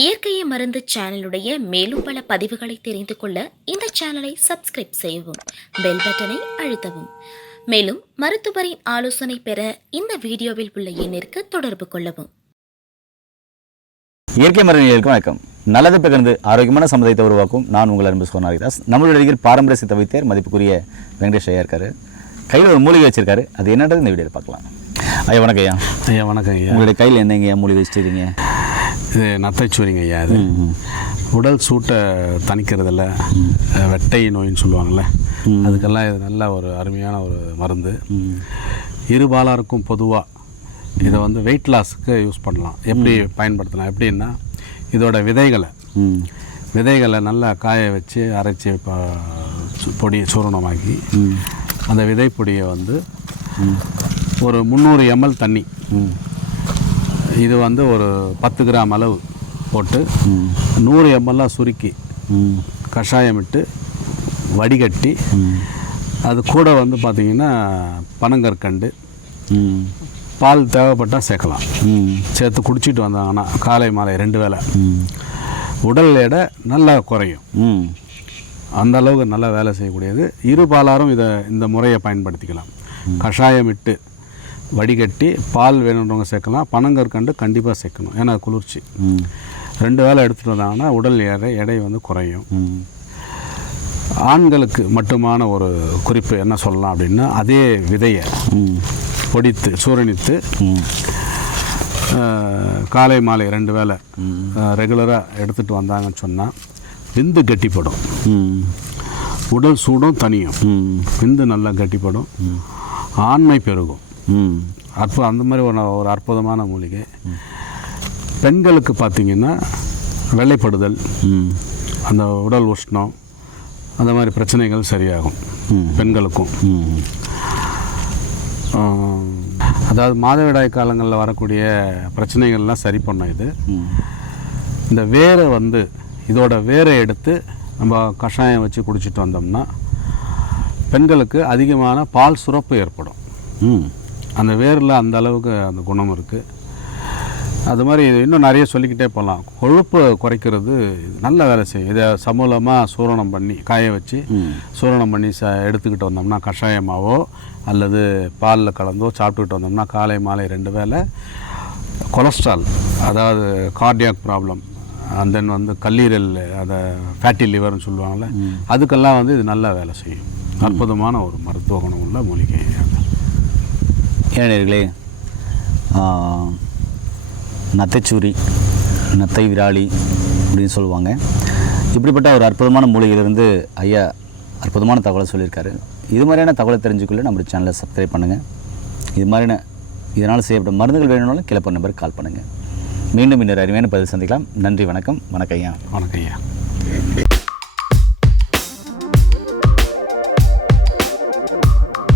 மருந்து சேனலுடைய மேலும் பல பதிவுகளை தெரிந்து கொள்ள இந்த சேனலை சப்ஸ்கிரைப் செய்யவும் பெல் பட்டனை அழுத்தவும். மேலும் மருத்துவரின் ஆலோசனை பெற இந்த வீடியோவில் உள்ள எண்ணிற்கு தொடர்பு கொள்ளவும். இயற்கை மருந்துகளுக்கும் வணக்கம். நல்லது பகிர்ந்து ஆரோக்கியமான சமுதாயத்தை உருவாக்கும் நான் உங்கள் அன்பு சோனாரிதாஸ் நம்மளுடைய அருகில் பாரம்பரிய சித்த வைத்தியர் மதிப்புக்குரிய வெங்கடேஷ் ஐயா இருக்காரு. கையில் ஒரு மூலிகை வச்சிருக்காரு. அது என்னன்றது இந்த வீடியோவில் பார்க்கலாம். ஐயா வணக்கம் ஐயா. ஐயா வணக்கம் ஐயா. உங்களுடைய கையில் என்னங்க ஐயா மூலிகை வச்சுருக்கீங்க? இது நத்தைச்சுவரிங்க ஐயா இது. உடல் சூட்டை தணிக்கிறதுல அஹ், வெட்டை நோயின்னு சொல்லுவாங்கள்ல அதுக்கெல்லாம் இது நல்ல ஒரு அருமையான ஒரு மருந்து. இருபாலாருக்கும் பொதுவாக இதை வந்து வெயிட் லாஸுக்கு யூஸ் பண்ணலாம். எப்படி பயன்படுத்தலாம்? எப்படின்னா இதோட விதைகளை விதைகளை நல்லா காய வச்சு அரைச்சி பொடி சூரணமாக்கி அந்த விதை பொடியை வந்து ஒரு முந்நூறு எம்எல் தண்ணி இது வந்து ஒரு பத்து கிராம் அளவு போட்டு நூறு எம்எல்லாம் சுருக்கி கஷாயம் கஷாயமிட்டு வடிகட்டி அது கூட வந்து பார்த்திங்கன்னா பனங்கற்கண்டு பால் தேவைப்பட்டால் சேர்க்கலாம். சேர்த்து குடிச்சிட்டு வந்தாங்கன்னா காலை மாலை ரெண்டு வேளை. உடல் எடை நல்லா குறையும். அந்த அளவுக்கு நல்லா வேலை செய்யக்கூடியது. இரு பாலாரும் இதை இந்த முறையை பயன்படுத்திக்கலாம். கஷாயம் இட்டு வடிகட்டி பால் வேணுன்றவங்க சேர்க்கலாம் பனங்கற்கண்டு கண்டிப்பாக சேர்க்கணும். ஏன்னா குளிர்ச்சி. ரெண்டு வேளை எடுத்துகிட்டு வந்தாங்கன்னா உடல் எடை எடை வந்து குறையும். ஆண்களுக்கு மட்டுமான ஒரு குறிப்பு என்ன சொல்லலாம் அப்படின்னா அதே விதையை பொடித்து சூரணித்து காலை மாலை ரெண்டு வேளை ரெகுலராக எடுத்துகிட்டு வந்தாங்கன்னு சொன்னால் விந்து கட்டிப்படும். உடல் சூடும் தனியும். விந்து நல்லா கட்டிப்படும். ஆண்மை பெருகும். ம். அற்பு அந்த மாதிரி ஒரு ஒரு அற்புதமான மூலிகை. பெண்களுக்கு பார்த்தீங்கன்னா வெள்ளைப்படுதல் ம். அந்த உடல் உஷ்ணம் அந்த மாதிரி பிரச்சனைகள் சரியாகும். பெண்களுக்கும். அதாவது மாதவிடாய் காலங்களில் வரக்கூடிய பிரச்சனைகள்லாம் சரி பண்ணும் இது. இந்த வேரை வந்து இதோட வேரை எடுத்து நம்ம கஷாயம் வச்சு குடிச்சிட்டு வந்தோம்னா பெண்களுக்கு அதிகமான பால் சுரப்பு ஏற்படும். ம். அந்த வேரில் அந்த அளவுக்கு அந்த குணம் இருக்குது அது மாதிரி இன்னும் நிறைய சொல்லிக்கிட்டே போகலாம் கொழுப்பு குறைக்கிறது நல்ல வேலை செய்யும். இதை சமூலமாக சூரணம் பண்ணி காய வச்சு சூரணம் பண்ணி ச எடுத்துக்கிட்டு வந்தோம்னா கஷாயமாவோ அல்லது பாலில் கலந்தோ சாப்பிட்டுக்கிட்டு வந்தோம்னா காலை மாலை ரெண்டு வேளை கொலஸ்ட்ரால் அதாவது கார்டியாக் ப்ராப்ளம் அண்ட் தென் வந்து கல்லீரல் அதை ஃபேட்டி லிவர்னு சொல்லுவாங்கள்ல அதுக்கெல்லாம் வந்து இது நல்லா வேலை செய்யும். அற்புதமான ஒரு மருத்துவ குணம் உள்ள மூலிகை ஏனர்களே நத்தைச்சூரி நத்தை விராலி அப்படின்னு சொல்லுவாங்க. இப்படிப்பட்ட ஒரு அற்புதமான மூலிகையிலிருந்து ஐயா அற்புதமான தகவலை சொல்லியிருக்காரு. இது மாதிரியான தகவலை தெரிஞ்சுக்கொள்ள நம்ம சேனலை சப்ஸ்கிரைப் பண்ணுங்கள் இது மாதிரியான இதனால் செய்யப்பட்ட மருந்துகள் வேணும்னாலும் கிளப்ப நம்பருக்கு கால் பண்ணுங்கள் மீண்டும் இன்னொரு அருமையான பதில் சந்திக்கலாம். நன்றி வணக்கம். வணக்கம் ஐயா. வணக்கம் ஐயா.